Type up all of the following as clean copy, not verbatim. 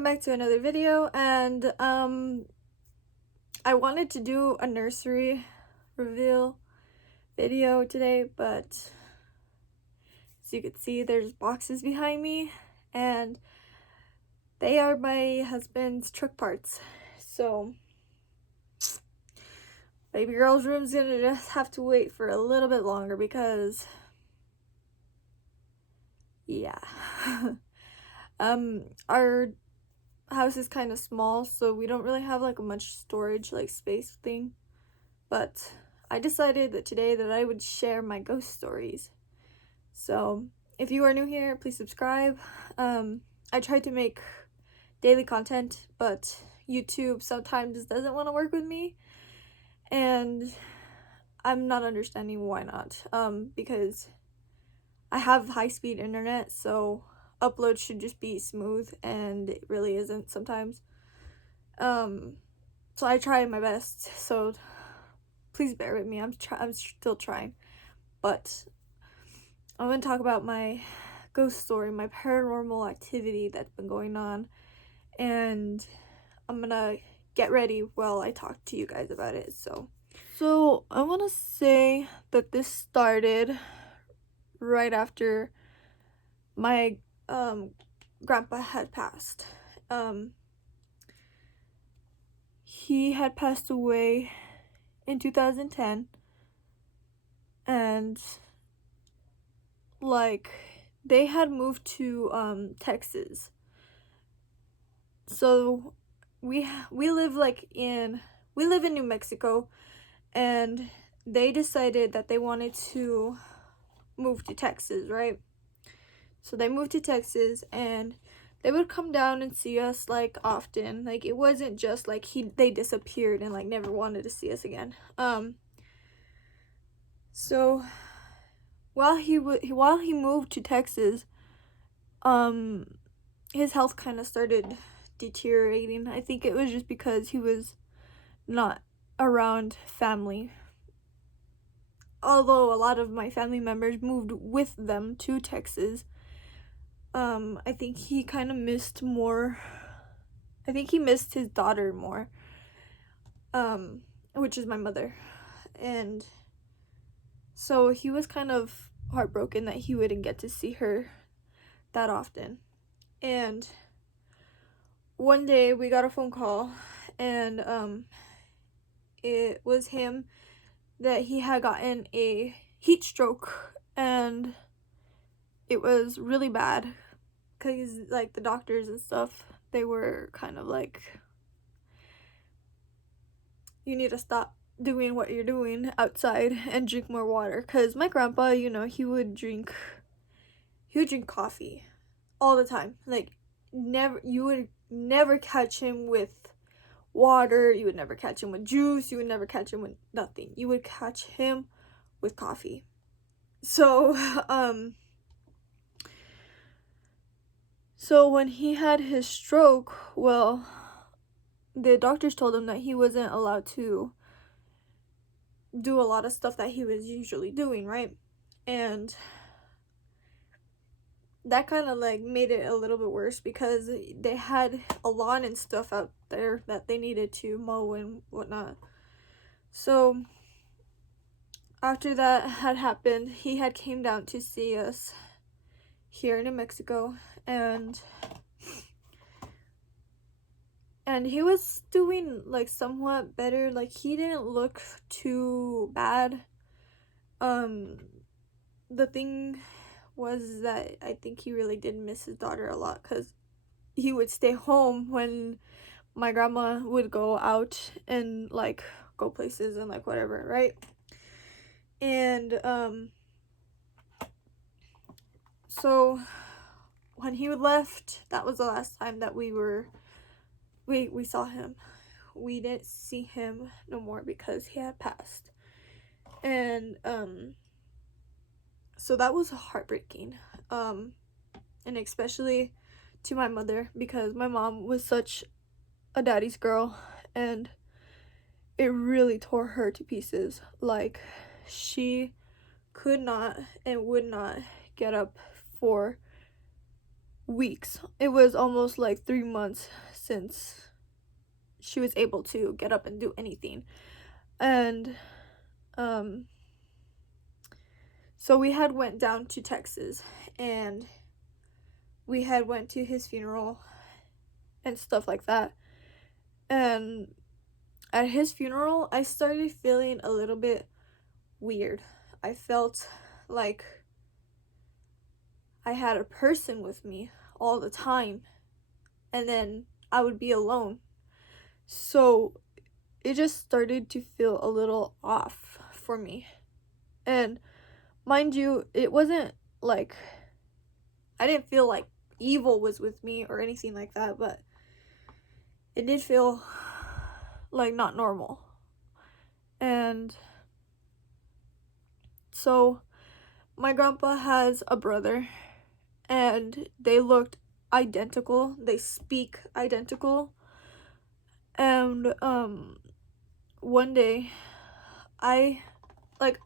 welcome back to another video. And I wanted to do a nursery reveal video today, but as you can see, there's boxes behind me, and they are my husband's truck parts. So baby girl's room's gonna just have to wait for a little bit longer because yeah. Our house is kind of small, so we don't really have like a much storage like space thing, but I decided that today that I would share my ghost stories. So if you are new here, please subscribe. I tried to make daily content, but YouTube sometimes doesn't want to work with me, and I'm not understanding why not. Because I have high-speed internet, so upload should just be smooth, and it really isn't sometimes. So I try my best, so please bear with me. I'm still trying. But I'm gonna talk about my ghost story, my paranormal activity that's been going on, and I'm gonna get ready while I talk to you guys about it. So I want to say that this started right after my grandpa had passed. He had passed away in 2010, and like they had moved to Texas. So we live we live in New Mexico, and they decided that they wanted to move to Texas, right? So they moved to Texas, and they would come down and see us like often. Like it wasn't just like they disappeared and like never wanted to see us again. So while he moved to Texas, his health kind of started deteriorating. I think it was just because he was not around family. Although a lot of my family members moved with them to Texas, I think he kind of missed more. I think he missed his daughter more, which is my mother. And so he was kind of heartbroken that he wouldn't get to see her that often. And one day we got a phone call, and it was him that he had gotten a heat stroke, and it was really bad because like the doctors and stuff, they were kind of like, you need to stop doing what you're doing outside and drink more water. Because my grandpa, he would drink coffee all the time. Like you would never catch him with water, you would never catch him with juice, you would never catch him with nothing. You would catch him with coffee. So so when he had his stroke, well, the doctors told him that he wasn't allowed to do a lot of stuff that he was usually doing, right? And that kind of like made it a little bit worse because they had a lawn and stuff out there that they needed to mow and whatnot. So after that had happened, he had came down to see us here in New Mexico, and he was doing like somewhat better. Like he didn't look too bad. The thing was that I think he really did miss his daughter a lot, because he would stay home when my grandma would go out and like go places and like whatever, right? And so when he left, that was the last time that we saw him. We didn't see him no more because he had passed. And so that was heartbreaking, and especially to my mother, because my mom was such a daddy's girl, and it really tore her to pieces. Like she could not and would not get up for weeks. It was almost like 3 months since she was able to get up and do anything. And so we had went down to Texas, and we had went to his funeral and stuff like that. And at his funeral, I started feeling a little bit weird. I felt like I had a person with me all the time, and then I would be alone. So it just started to feel a little off for me. And mind you, it wasn't like, I didn't feel like evil was with me or anything like that, but it did feel like not normal. And so my grandpa has a brother, and they looked identical. They speak identical. And one day I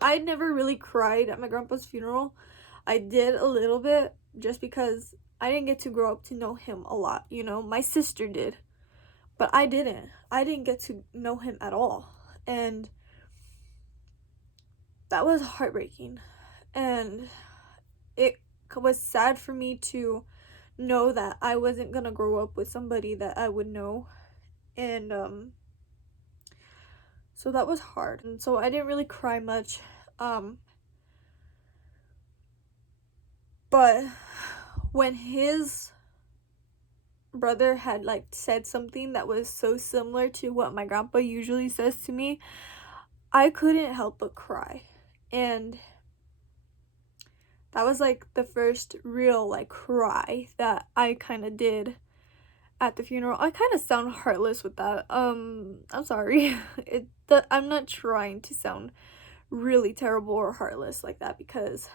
never really cried at my grandpa's funeral. I did a little bit just because I didn't get to grow up to know him a lot, you know. My sister did, but I didn't. I didn't get to know him at all. And that was heartbreaking. And it was sad for me to know that I wasn't gonna grow up with somebody that I would know. And so that was hard. And so I didn't really cry much. But when his brother had like said something that was so similar to what my grandpa usually says to me, I couldn't help but cry. And that was like the first real like cry that I kind of did at the funeral. I kind of sound heartless with that. I'm sorry. I'm not trying to sound really terrible or heartless like that, because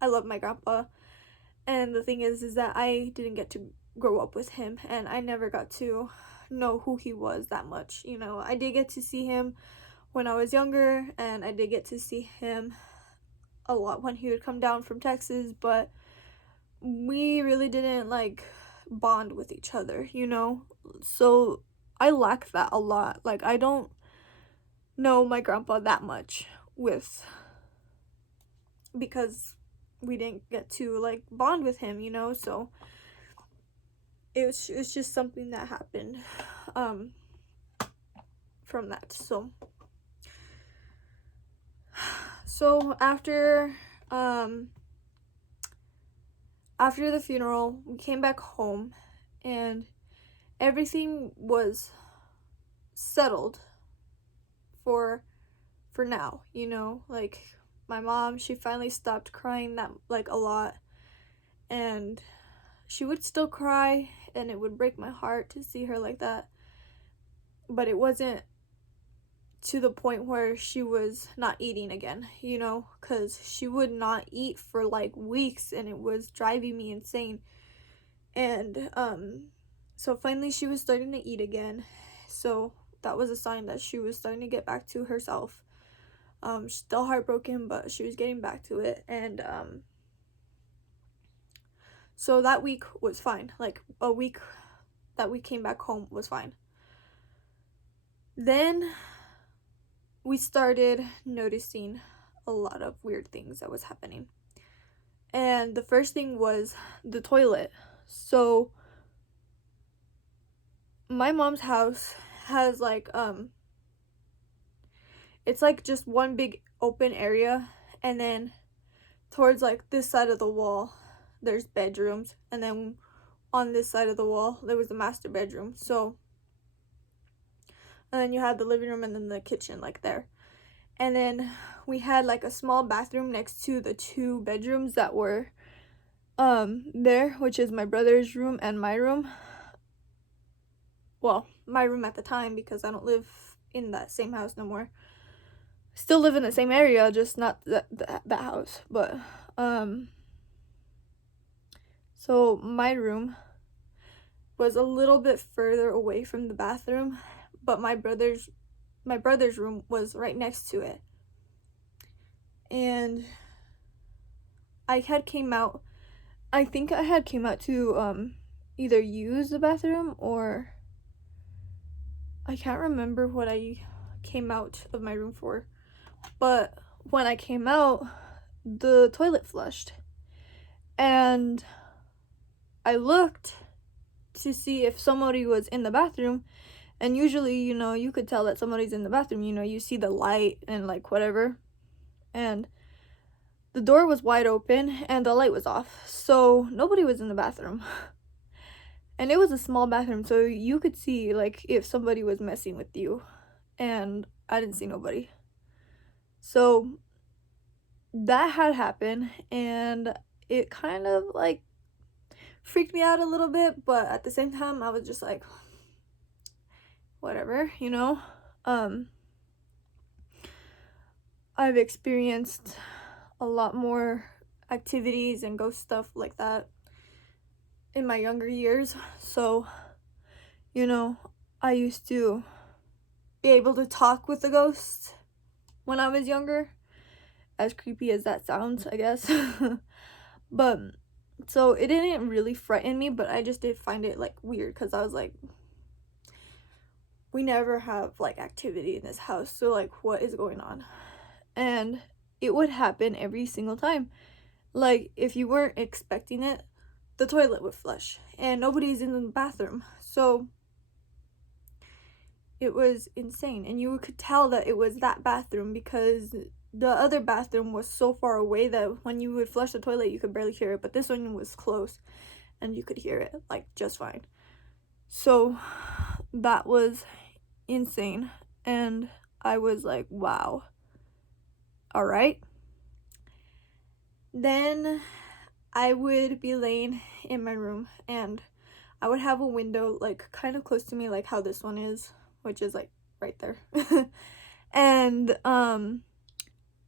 I love my grandpa. And the thing is that I didn't get to grow up with him, and I never got to know who he was that much, you know. I did get to see him when I was younger, and I did get to see him a lot when he would come down from Texas, but we really didn't like bond with each other, you know. So I lack that a lot. Like, I don't know my grandpa that much because we didn't get to like bond with him, you know. So it was just something that happened from that. So after the funeral, we came back home, and everything was settled for now, you know. Like, my mom, she finally stopped crying that like a lot, and she would still cry, and it would break my heart to see her like that, but it wasn't to the point where she was not eating again, you know, because she would not eat for like weeks, and it was driving me insane. And so finally she was starting to eat again, so that was a sign that she was starting to get back to herself. Still heartbroken, but she was getting back to it. And so that week was fine. Like, a week that we came back home was fine. Then we started noticing a lot of weird things that was happening. And the first thing was the toilet. So my mom's house has like it's like just one big open area, and then towards like this side of the wall there's bedrooms, and then on this side of the wall there was the master bedroom. So, and then you had the living room, and then the kitchen like there. And then we had like a small bathroom next to the two bedrooms that were there, which is my brother's room and my room. Well, my room at the time, because I don't live in that same house no more. Still live in the same area, just not that house. But so my room was a little bit further away from the bathroom, but my brother's room was right next to it. And I had came out I think I had came out to either use the bathroom, or I can't remember what I came out of my room for. But when I came out, the toilet flushed. And I looked to see if somebody was in the bathroom. And usually, you could tell that somebody's in the bathroom. You see the light and like whatever. And the door was wide open and the light was off. So nobody was in the bathroom. And it was a small bathroom, so you could see like if somebody was messing with you. And I didn't see nobody. So that had happened, and it kind of like freaked me out a little bit, but at the same time I was just like, whatever. I've experienced a lot more activities and ghost stuff like that in my younger years. So I used to be able to talk with the ghosts when I was younger, as creepy as that sounds, I guess. But so it didn't really frighten me, but I just did find it like weird, because I was like, we never have like activity in this house, so like what is going on? And it would happen every single time. Like if you weren't expecting it, the toilet would flush and nobody's in the bathroom. So it was insane, and you could tell that it was that bathroom because the other bathroom was so far away that when you would flush the toilet you could barely hear it, but this one was close and you could hear it like just fine. So that was insane, and I was like, wow, all right. Then I would be laying in my room, and I would have a window like kind of close to me, like how this one is, which is like right there. And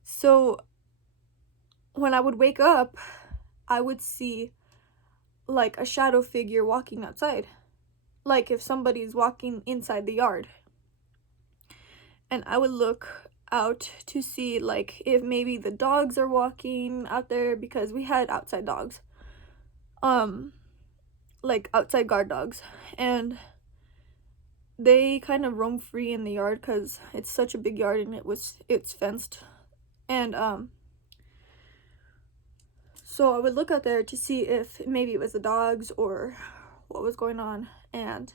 so when I would wake up, I would see like a shadow figure walking outside, like if somebody's walking inside the yard. And I would look out to see like if maybe the dogs are walking out there, because we had outside dogs, like outside guard dogs, and they kind of roam free in the yard because it's such a big yard and it's fenced. And so I would look out there to see if maybe it was the dogs or what was going on, and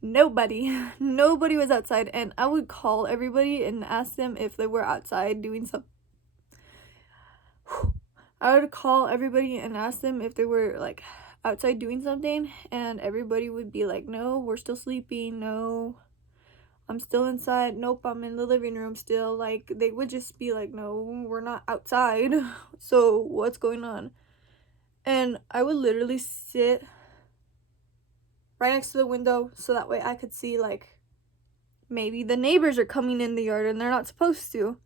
nobody was outside. And I would call everybody and ask them if they were outside doing something. I would call everybody and ask them if they were like outside doing something, and everybody would be like, no, we're still sleeping, no, I'm still inside, nope, I'm in the living room still. Like they would just be like, no, we're not outside. So what's going on? And I would literally sit right next to the window so that way I could see like maybe the neighbors are coming in the yard and they're not supposed to,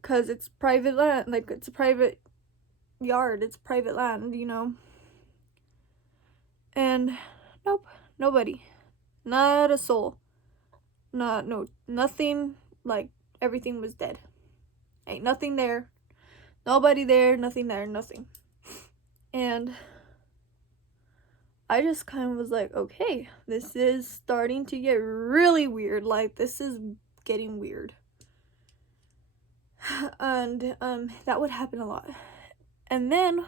because it's private land, like it's a private yard, it's private land, And nope, nobody, not a soul, nothing. Like everything was dead. Ain't nothing there, nobody there, nothing there, nothing. And I just kind of was like, okay, this is starting to get really weird. Like this is getting weird. And that would happen a lot. And then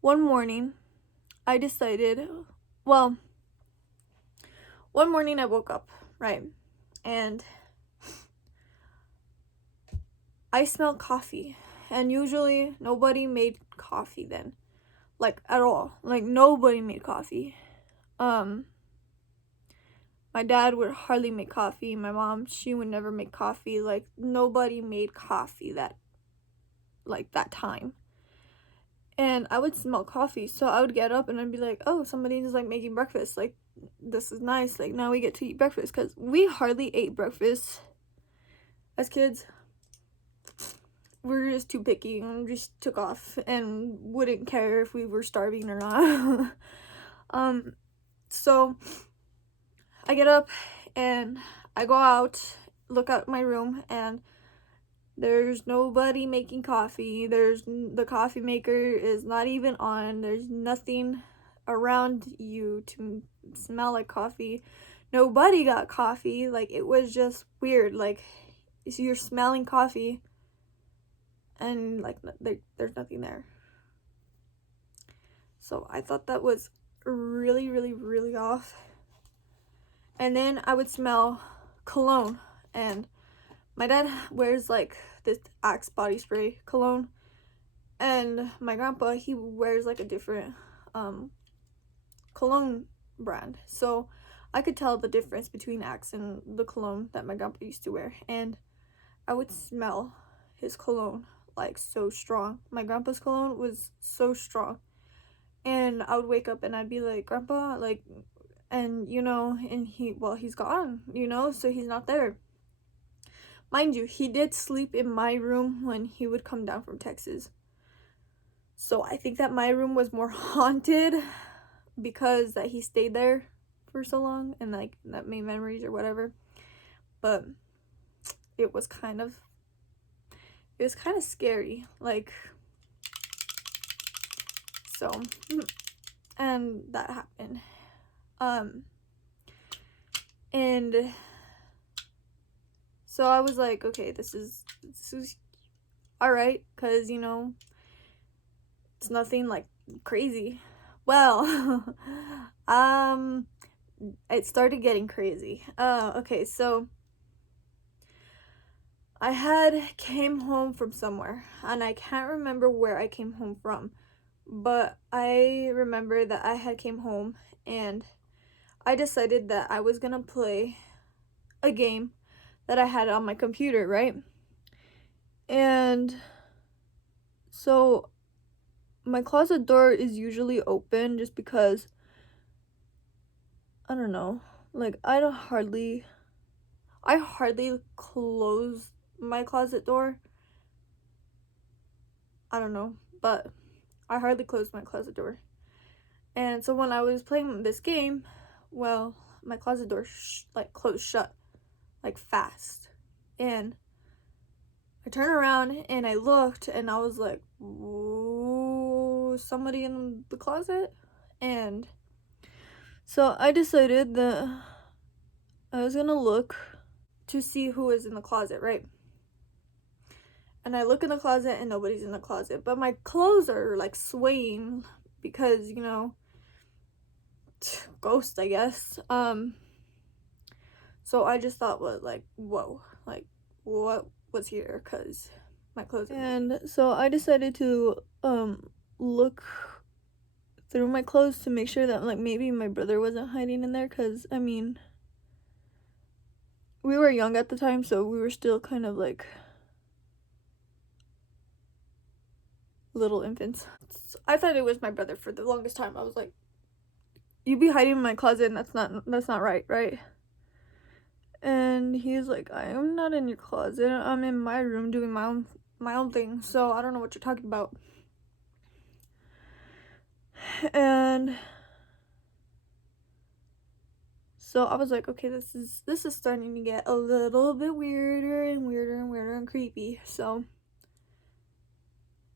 one morning I decided, well, one morning I woke up, right? And I smelled coffee. And usually nobody made coffee then. Like at all. Like nobody made coffee. My dad would hardly make coffee. My mom, she would never make coffee. Like nobody made coffee that time. And I would smell coffee, so I would get up and I'd be like, oh, somebody's like making breakfast. Like this is nice. Like now we get to eat breakfast, because we hardly ate breakfast as kids. We were just too picky and just took off and wouldn't care if we were starving or not. So I get up and I go out, look out my room, and There's nobody making coffee. The coffee maker is not even on. There's nothing around you to smell like coffee. Nobody got coffee. Like, it was just weird. Like, you're smelling coffee and like there's nothing there. So I thought that was really, really, really off. And then I would smell cologne, and my dad wears like this Axe body spray cologne, and my grandpa, he wears like a different cologne brand. So I could tell the difference between Axe and the cologne that my grandpa used to wear, and I would smell his cologne like so strong. My grandpa's cologne was so strong, and I would wake up and I'd be like, Grandpa, like, and and he's gone, so he's not there. Mind you, he did sleep in my room when he would come down from Texas. So I think that my room was more haunted because that he stayed there for so long and like that made memories or whatever. But it was kind of scary, like, so, and that happened. And so I was like, okay, this is all right, because it's nothing like crazy. Well, it started getting crazy. Okay, so I had came home from somewhere, and I can't remember where I came home from, but I remember that I had came home and I decided that I was gonna play a game that I had on my computer, right? And so my closet door is usually open just because, I don't know, like I hardly close my closet door. I don't know, but I hardly close my closet door. And so when I was playing this game, well, my closet door like closed shut, like fast. And I turned around and I looked and I was like, whoa, somebody in the closet? And so I decided that I was gonna look to see who is in the closet, right? And I look in the closet and nobody's in the closet, but my clothes are like swaying because, ghost, I guess. So I just thought, what, like, whoa, like, what was here? Because my clothes are moving. And so I decided to look through my clothes to make sure that like maybe my brother wasn't hiding in there, because I mean, we were young at the time, so we were still kind of like little infants. I thought it was my brother for the longest time. I was like, you be hiding in my closet, and that's not right? And he's like, I am not in your closet. I'm in my room doing my own thing. So I don't know what you're talking about. And so I was like, okay, this is starting to get a little bit weirder and weirder and weirder and creepy. So,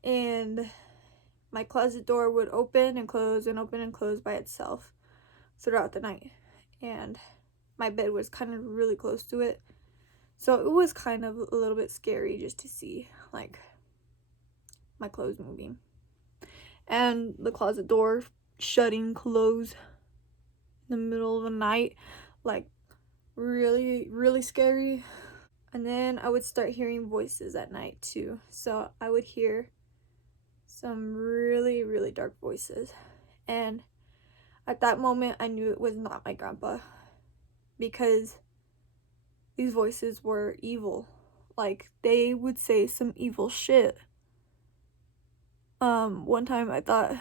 and my closet door would open and close and open and close by itself throughout the night. And my bed was kind of really close to it. So it was kind of a little bit scary just to see like my clothes moving. And the closet door shutting close in the middle of the night, like really, really scary. And then I would start hearing voices at night too. So I would hear some really, really dark voices. And at that moment, I knew it was not my grandpa, because these voices were evil. Like, they would say some evil shit. One time I thought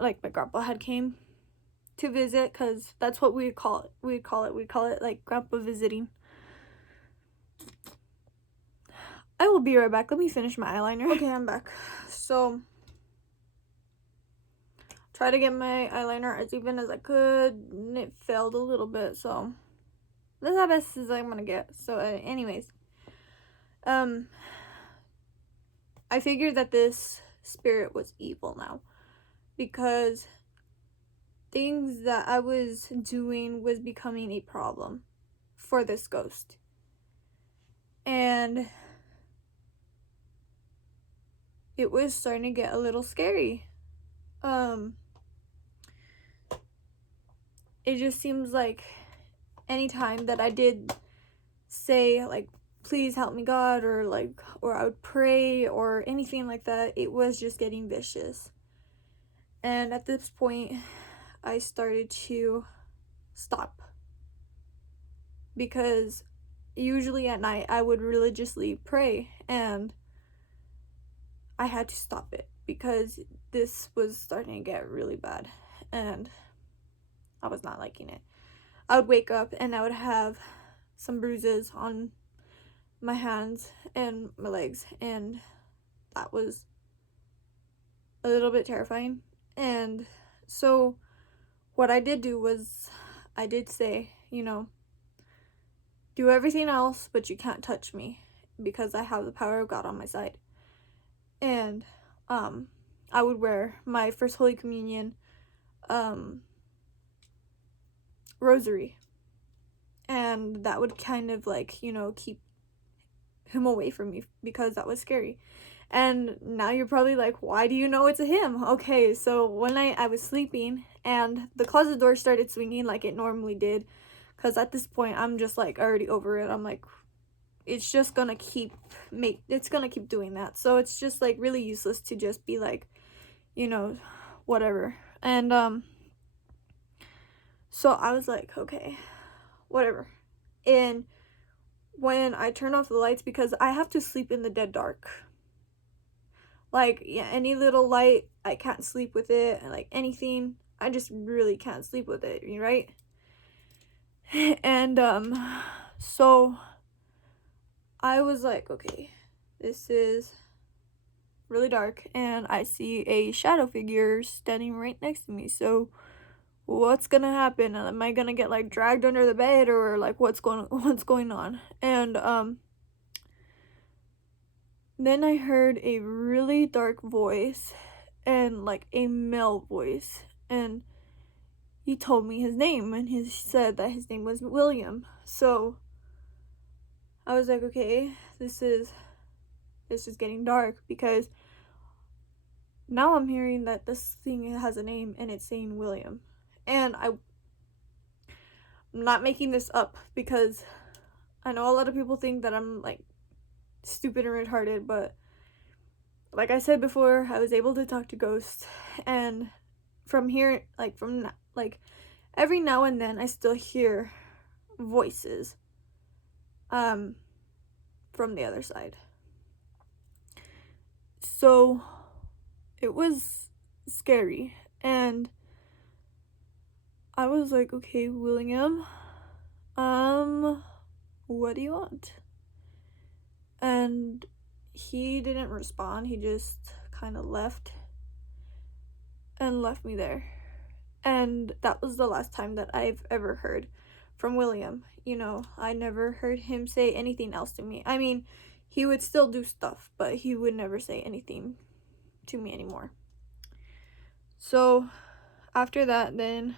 like my grandpa had came to visit, because that's what we call it. We call it like grandpa visiting. I will be right back. Let me finish my eyeliner. Okay, I'm back. So, try to get my eyeliner as even as I could, and it failed a little bit, so that's the best as I'm gonna get. So anyways, I figured that this spirit was evil now, because things that I was doing was becoming a problem for this ghost. And it was starting to get a little scary. It just seems like anytime that I did say, like, please help me God, or I would pray or anything like that, it was just getting vicious. And at this point, I started to stop, because usually at night I would religiously pray, and I had to stop it because this was starting to get really bad, and I was not liking it. I would wake up and I would have some bruises on my hands and my legs, and that was a little bit terrifying. And so what I did do was, I did say, do everything else, but you can't touch me, because I have the power of God on my side. And I would wear my First Holy Communion rosary, and that would kind of keep him away from me, because that was scary. And now you're probably like, why do you know it's a him? Okay, so one night I was sleeping and the closet door started swinging like it normally did, because at this point I'm just like already over it. I'm like, it's just gonna keep doing that, so it's just like really useless to just be like, whatever. And so I was like, okay, whatever. And when I turn off the lights, because I have to sleep in the dead dark, like, yeah, any little light, I can't sleep with it, like anything, I just really can't sleep with it, right? And so I was like, okay, this is really dark and I see a shadow figure standing right next to me, so what's gonna happen? Am I gonna get like dragged under the bed, or like what's going on? And then I heard a really dark voice, and like a male voice, and he told me his name, and he said that his name was William. So I was like, okay, this is getting dark, because now I'm hearing that this thing has a name and it's saying William. And I'm not making this up, because I know a lot of people think that I'm like stupid and retarded, but like I said before, I was able to talk to ghosts, and from here, from every now and then I still hear voices from the other side. So it was scary, and I was like, okay, William, what do you want? And he didn't respond. He just kind of left me there. And that was the last time that I've ever heard from William. I never heard him say anything else to me. I mean, he would still do stuff, but he would never say anything to me anymore. So after that, then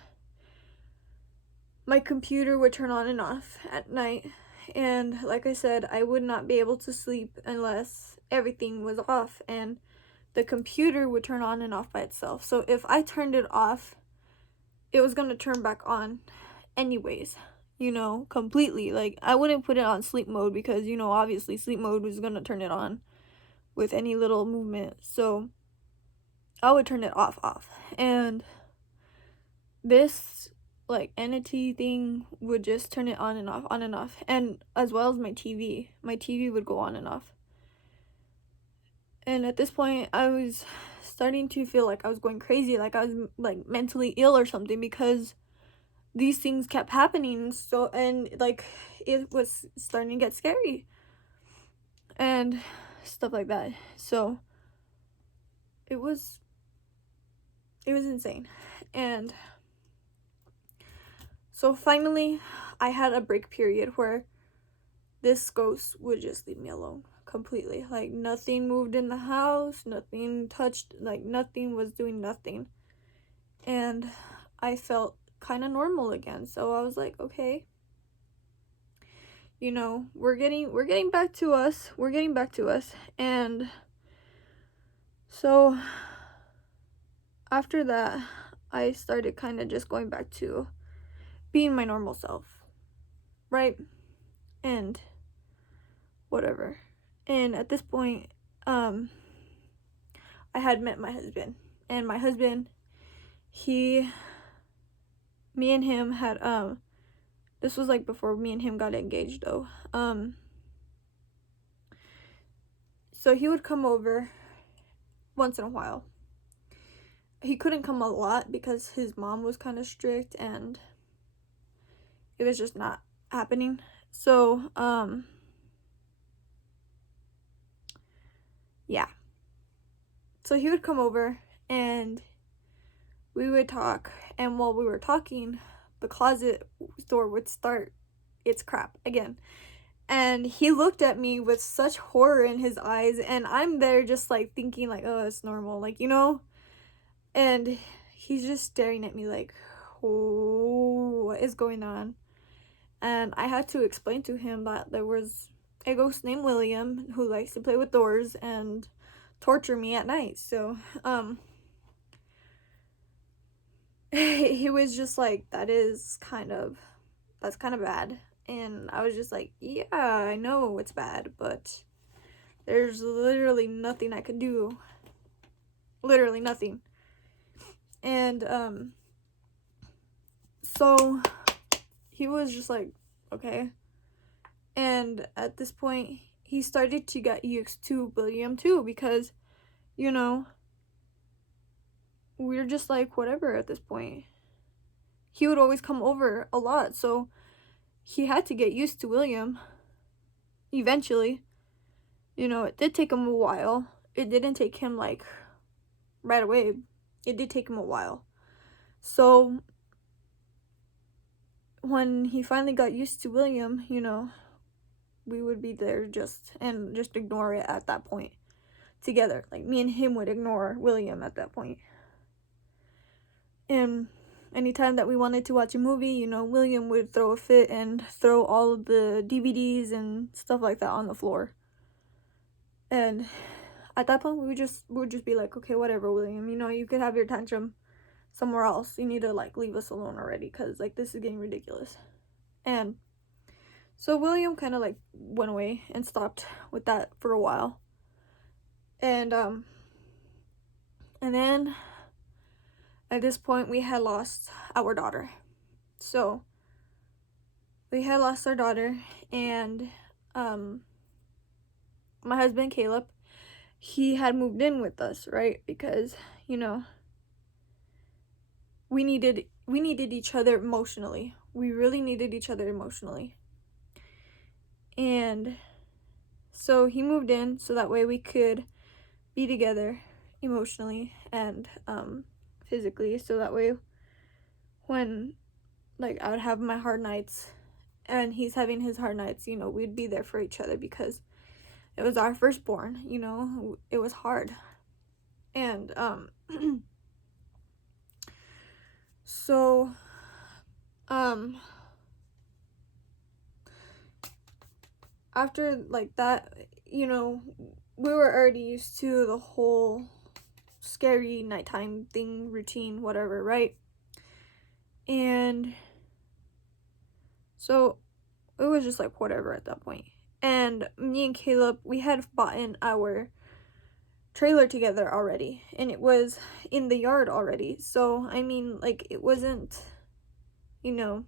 my computer would turn on and off at night, and like I said, I would not be able to sleep unless everything was off, and the computer would turn on and off by itself. So if I turned it off, it was going to turn back on anyways, completely. Like, I wouldn't put it on sleep mode, because obviously sleep mode was going to turn it on with any little movement. So I would turn it off, and this entity thing would just turn it on and off, and as well as my TV would go on and off. And at this point, I was starting to feel like I was going crazy, like I was like mentally ill or something, because these things kept happening. So, and like, it was starting to get scary and stuff like that. So it was insane. And so finally I had a break period where this ghost would just leave me alone. completely. Like, nothing moved in the house, nothing touched, like, nothing was doing nothing. And I felt kind of normal again. So I was like, okay, you know, we're getting back to us. We're getting back to us. And so after that, I started kind of just going back to being my normal self, right? And whatever. And at this point, I had met my husband. And my husband, me and him had, this was like before me and him got engaged though. So he would come over once in a while. He couldn't come a lot because his mom was kind of strict and it was just not happening. So, yeah. So he would come over and we would talk, and while we were talking, the closet door would start its crap again. And he looked at me with such horror in his eyes, and I'm there just like thinking like, oh, it's normal, like, you know? And he's just staring at me like, oh, what is going on? And I had to explain to him that there was a ghost named William who likes to play with doors and torture me at night. So, he was just like, that's kind of bad. And I was just like, yeah, I know it's bad, but there's literally nothing I can do. Literally nothing. And so he was just like, okay. And at this point, he started to get used to William too, because, you know, we're just like whatever at this point. He would always come over a lot, so he had to get used to William eventually. You know, it did take him a while. It didn't take him like right away. It did take him a while. So when he finally got used to William, you know, we would be there just ignore it at that point together. Like, me and him would ignore William at that point. And anytime that we wanted to watch a movie, you know, William would throw a fit and throw all of the DVDs and stuff like that on the floor. And at that point, we would just be like, okay, whatever, William, you know, you could have your tantrum somewhere else. You need to like leave us alone already, because like this is getting ridiculous. And so William kind of like went away and stopped with that for a while. And then at this point we had lost our daughter. So we had lost our daughter, and my husband Caleb, he had moved in with us, right? Because, you know, we needed each other emotionally. We really needed each other emotionally. And so he moved in so that way we could be together emotionally and physically, so that way when like I would have my hard nights and he's having his hard nights, you know, we'd be there for each other, because it was our firstborn, you know, it was hard. And so after like that, you know, we were already used to the whole scary nighttime thing, routine, whatever, right? And so it was just like whatever at that point. And me and Caleb, we had bought in our trailer together already, and it was in the yard already. So I mean, like, it wasn't, you know,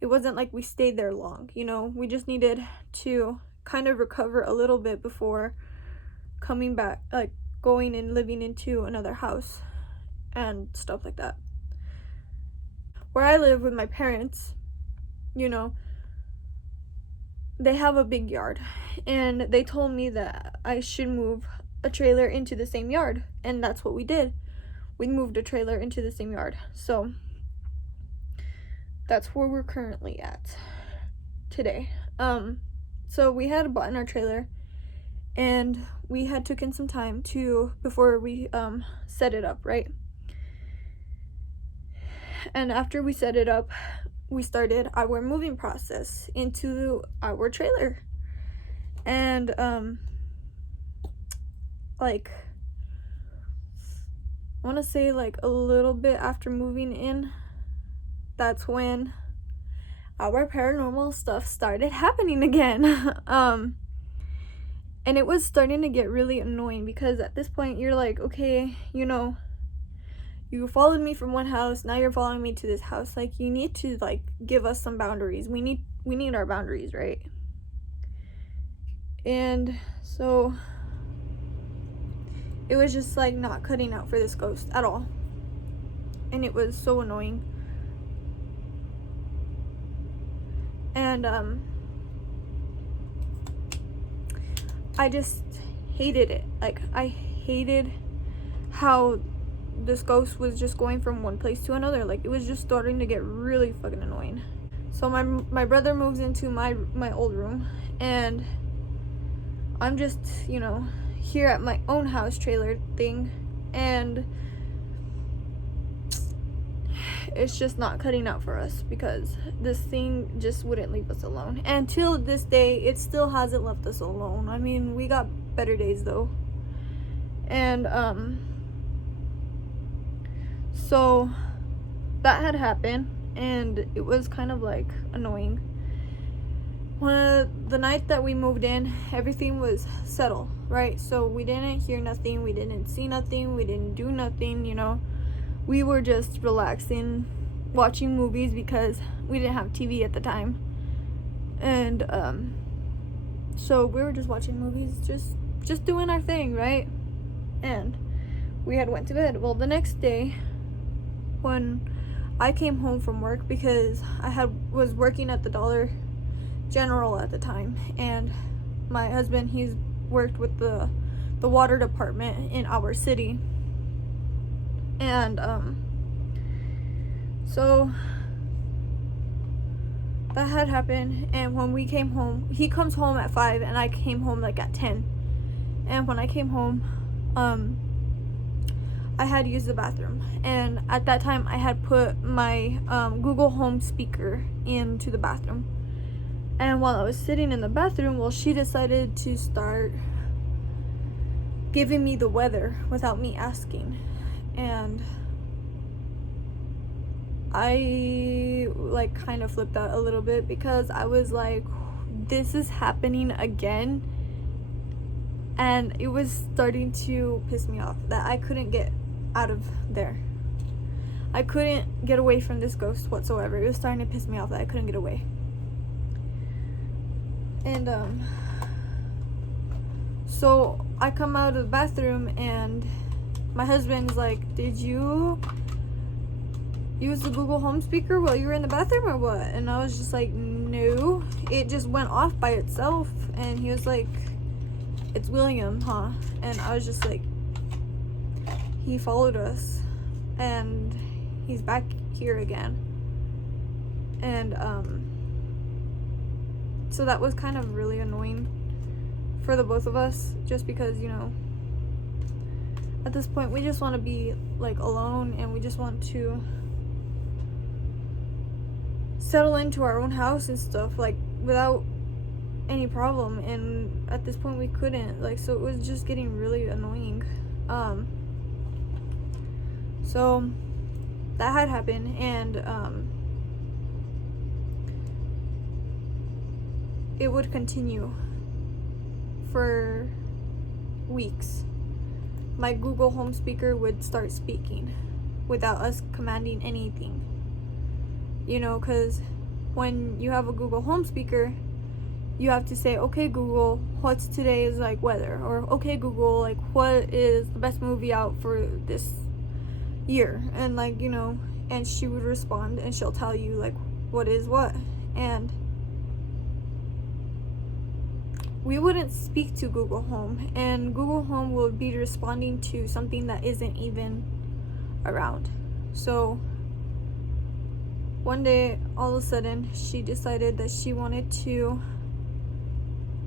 it wasn't like we stayed there long, you know. We just needed to kind of recover a little bit before coming back, like going and living into another house and stuff like that. Where I live with my parents, you know, they have a big yard, and they told me that I should move a trailer into the same yard, and that's what we did. We moved a trailer into the same yard. So that's where we're currently at today. So we had bought in our trailer, and we had taken some time before we set it up, right? And after we set it up, we started our moving process into our trailer. And like, I want to say like a little bit after moving in, that's when our paranormal stuff started happening again. And it was starting to get really annoying, because at this point you're like, okay, you followed me from one house, now you're following me to this house. Like, you need to like give us some boundaries. We need our boundaries, right? And so it was just like not cutting out for this ghost at all, and it was so annoying. And I just hated it. Like, I hated how this ghost was just going from one place to another. Like, it was just starting to get really fucking annoying. So my brother moves into my old room, and I'm just, here at my own house trailer thing, and it's just not cutting out for us, because this thing just wouldn't leave us alone. And till this day, it still hasn't left us alone. I mean, we got better days though. And so that had happened, and it was kind of like annoying. The night that we moved in, everything was settled, right? So we didn't hear nothing, we didn't see nothing, we didn't do nothing, we were just relaxing, watching movies, because we didn't have TV at the time. And so we were just watching movies, just doing our thing, right? And we had went to bed. Well, the next day, when I came home from work, because was working at the Dollar General at the time, and my husband, he's worked with the water department in our city. And so that had happened. And when we came home, he comes home at 5, and I came home like at 10. And when I came home, I had used the bathroom, and at that time I had put my Google Home speaker into the bathroom. And while I was sitting in the bathroom, well, she decided to start giving me the weather without me asking. And I like kind of flipped out a little bit, because I was like, this is happening again. And it was starting to piss me off that I couldn't get out of there. I couldn't get away from this ghost whatsoever. It was starting to piss me off that I couldn't get away. And so I come out of the bathroom, and my husband's like, did you use the Google Home speaker while you were in the bathroom or what? And I was just like, no, it just went off by itself. And he was like, it's William, huh? And I was just like, he followed us, and he's back here again. And so that was kind of really annoying for the both of us, just because, at this point we just want to be like alone, and we just want to settle into our own house and stuff, like, without any problem. And at this point we couldn't, like, so it was just getting really annoying. So that had happened, and it would continue for weeks. My Google Home speaker would start speaking without us commanding anything, because when you have a Google Home speaker, you have to say, okay Google, what's today's like weather, or okay Google, like, what is the best movie out for this year, and like, and she would respond, and she'll tell you like what is what. And we wouldn't speak to Google Home, and Google Home would be responding to something that isn't even around. So one day, all of a sudden, she decided that she wanted to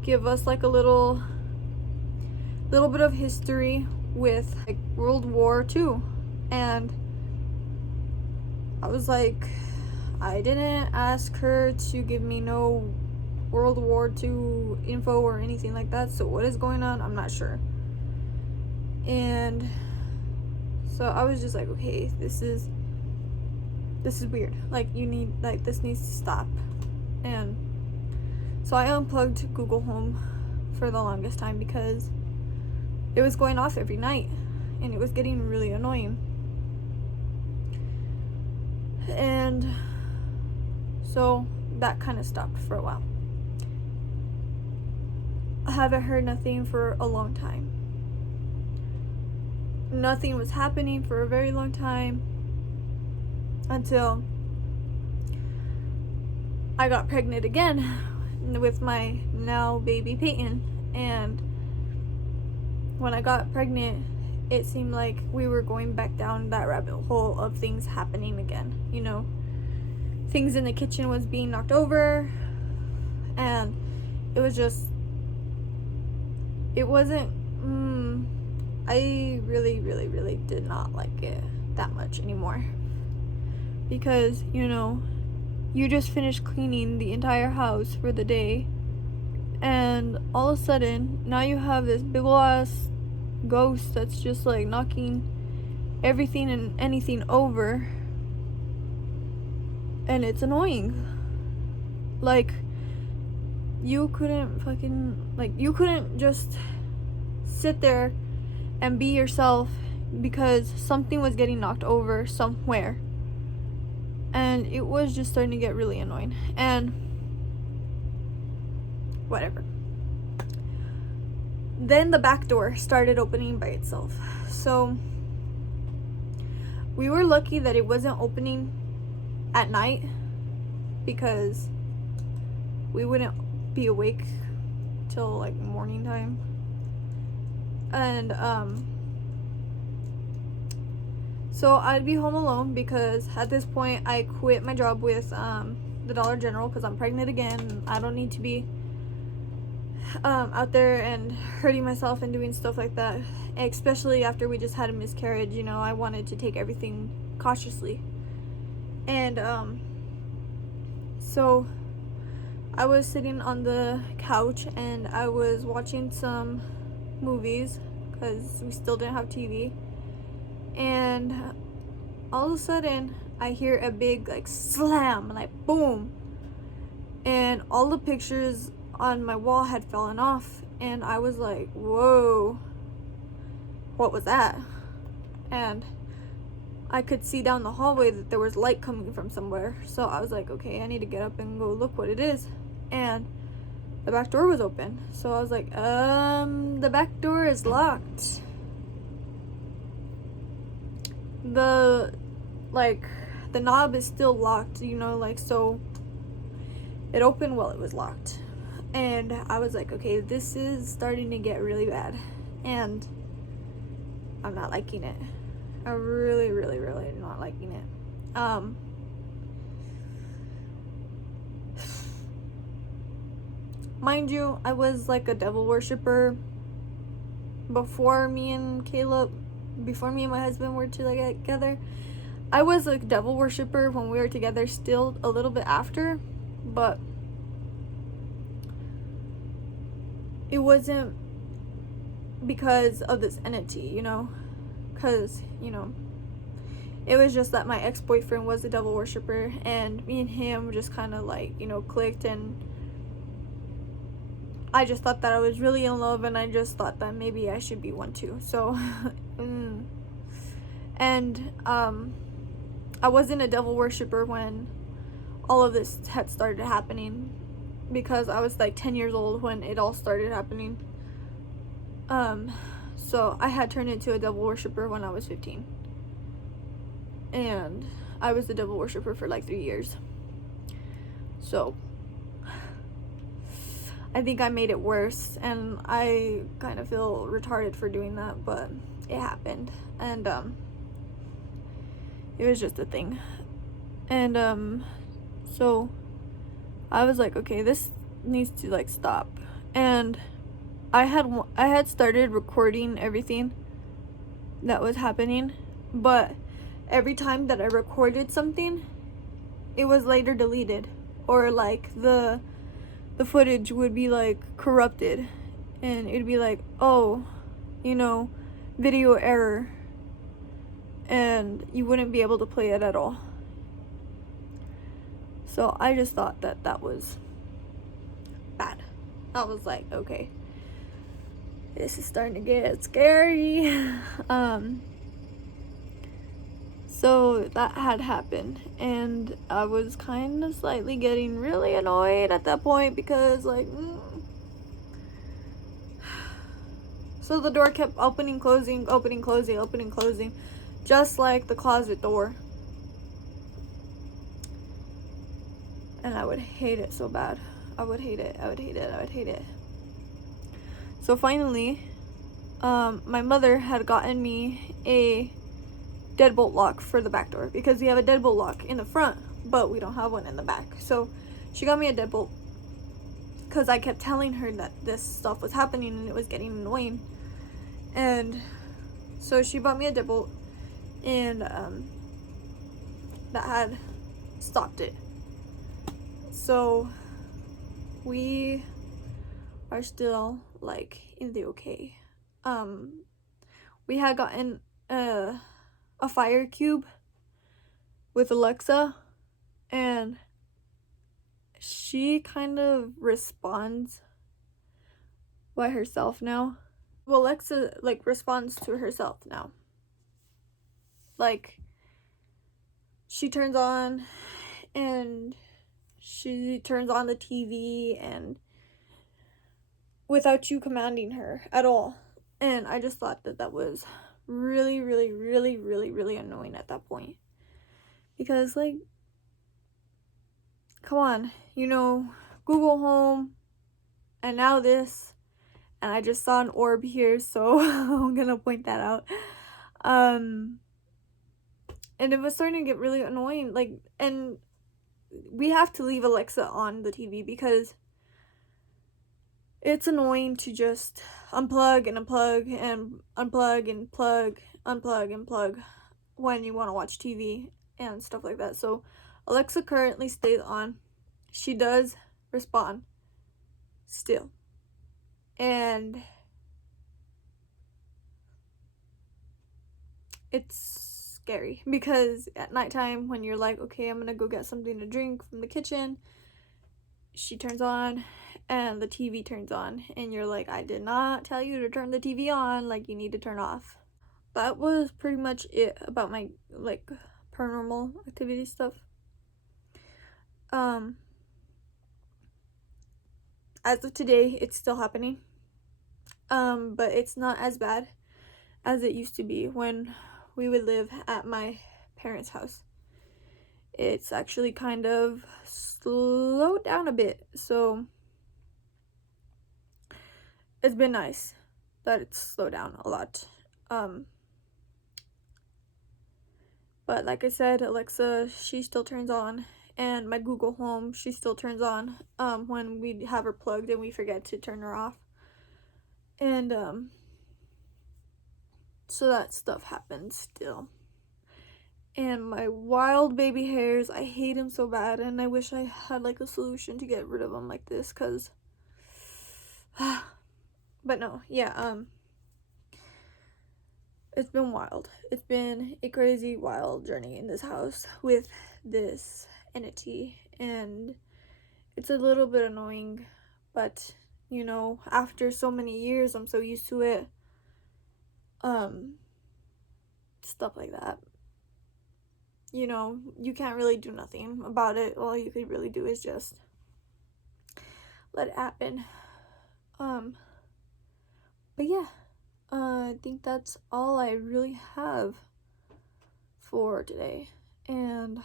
give us like a little bit of history with like World War II. And I was like, I didn't ask her to give me no World War II info or anything like that, so what is going on? I'm not sure. And so I was just like, okay, this is weird. Like, this needs to stop. And so I unplugged Google Home for the longest time because it was going off every night and it was getting really annoying. And so that kind of stopped for a while. I haven't heard nothing for a long time. Nothing was happening for a very long time until I got pregnant again with my now baby Peyton. And when I got pregnant, it seemed like we were going back down that rabbit hole of things happening again. You know, things in the kitchen was being knocked over, and it was just, it wasn't, I really did not like it that much anymore. Because, you know, you just finished cleaning the entire house for the day, and all of a sudden, now you have this big ol' ass ghost that's just like knocking everything and anything over, and it's annoying. Like, you couldn't just sit there and be yourself because something was getting knocked over somewhere. And it was just starting to get really annoying. And whatever. Then the back door started opening by itself. So we were lucky that it wasn't opening at night because we wouldn't be awake till like morning time. And so I'd be home alone because at this point I quit my job with the Dollar General because I'm pregnant again. I don't need to be out there and hurting myself and doing stuff like that, especially after we just had a miscarriage. You know, I wanted to take everything cautiously. And so I was sitting on the couch and I was watching some movies because we still didn't have TV. And all of a sudden I hear a big like slam, like boom, and all the pictures on my wall had fallen off, and I was like, whoa, what was that? And I could see down the hallway that there was light coming from somewhere. So I was like, okay, I need to get up and go look what it is. And the back door was open. So I was like, the back door is locked. The knob is still locked, you know, like, so it opened while it was locked. And I was like, okay, this is starting to get really bad, and I'm not liking it. I'm really not liking it. Mind you, I was like a devil worshiper before me and my husband were together. I was a devil worshiper when we were together, still a little bit after, but it wasn't because of this entity, you know, because, you know, it was just that my ex-boyfriend was a devil worshiper, and me and him just kind of like, you know, clicked, and I just thought that I was really in love, and I just thought that maybe I should be one too. So and I wasn't a devil worshiper when all of this had started happening, because I was like 10 years old when it all started happening. So I had turned into a devil worshiper when I was 15, and I was a devil worshiper for like 3 years. So I think I made it worse, and I kind of feel retarded for doing that, but it happened, and it was just a thing. And so I was like, okay, this needs to like stop. and I had started recording everything that was happening, but every time that I recorded something, it was later deleted, or like the footage would be like corrupted, and it'd be like, oh, you know, video error, and you wouldn't be able to play it at all. So I just thought that that was bad. I was like, okay, this is starting to get scary. So that had happened, and I was kind of slightly getting really annoyed at that point because, like, so the door kept opening, closing, opening, closing, opening, closing, just like the closet door. And I would hate it so bad. I would hate it. I would hate it. I would hate it. So finally, my mother had gotten me a deadbolt lock for the back door, because we have a deadbolt lock in the front, but we don't have one in the back. So she got me a deadbolt because I kept telling her that this stuff was happening and it was getting annoying. And so she bought me a deadbolt, and that had stopped it. So we are still like in the okay. We had gotten a fire cube with Alexa, and she kind of responds by herself now. Well, Alexa like responds to herself now. Like, she turns on and she turns on the TV, and without you commanding her at all. And I just thought that that was really, really, really, really, really annoying at that point. Because, like, come on, you know, Google Home, and now this, and I just saw an orb here, so I'm gonna point that out. And it was starting to get really annoying, like, and we have to leave Alexa on the TV because it's annoying to just unplug and unplug and unplug and plug, unplug and plug when you want to watch TV and stuff like that. So Alexa currently stays on. She does respond still. And it's scary because at nighttime when you're like, okay, I'm gonna go get something to drink from the kitchen, she turns on and the TV turns on, and you're like, I did not tell you to turn the TV on, like, you need to turn off. That was pretty much it about my, like, paranormal activity stuff. As of today, it's still happening, but it's not as bad as it used to be when we would live at my parents' house. It's actually kind of slowed down a bit, so it's been nice that it's slowed down a lot. But like I said, Alexa, she still turns on, and my Google Home, she still turns on when we have her plugged and we forget to turn her off. And so that stuff happens still. And my wild baby hairs, I hate them so bad, and I wish I had like a solution to get rid of them like this, cause but no, yeah, it's been wild. It's been a crazy wild journey in this house with this entity, and it's a little bit annoying, but you know, after so many years, I'm so used to it. Stuff like that. You know, you can't really do nothing about it. All you could really do is just let it happen. But yeah, I think that's all I really have for today, and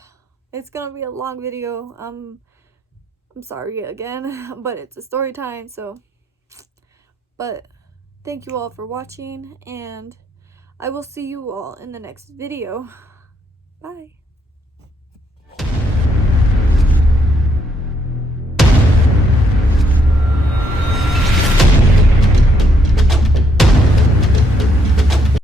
it's gonna be a long video. I'm sorry again, but it's a story time, so. But thank you all for watching, and I will see you all in the next video. Bye.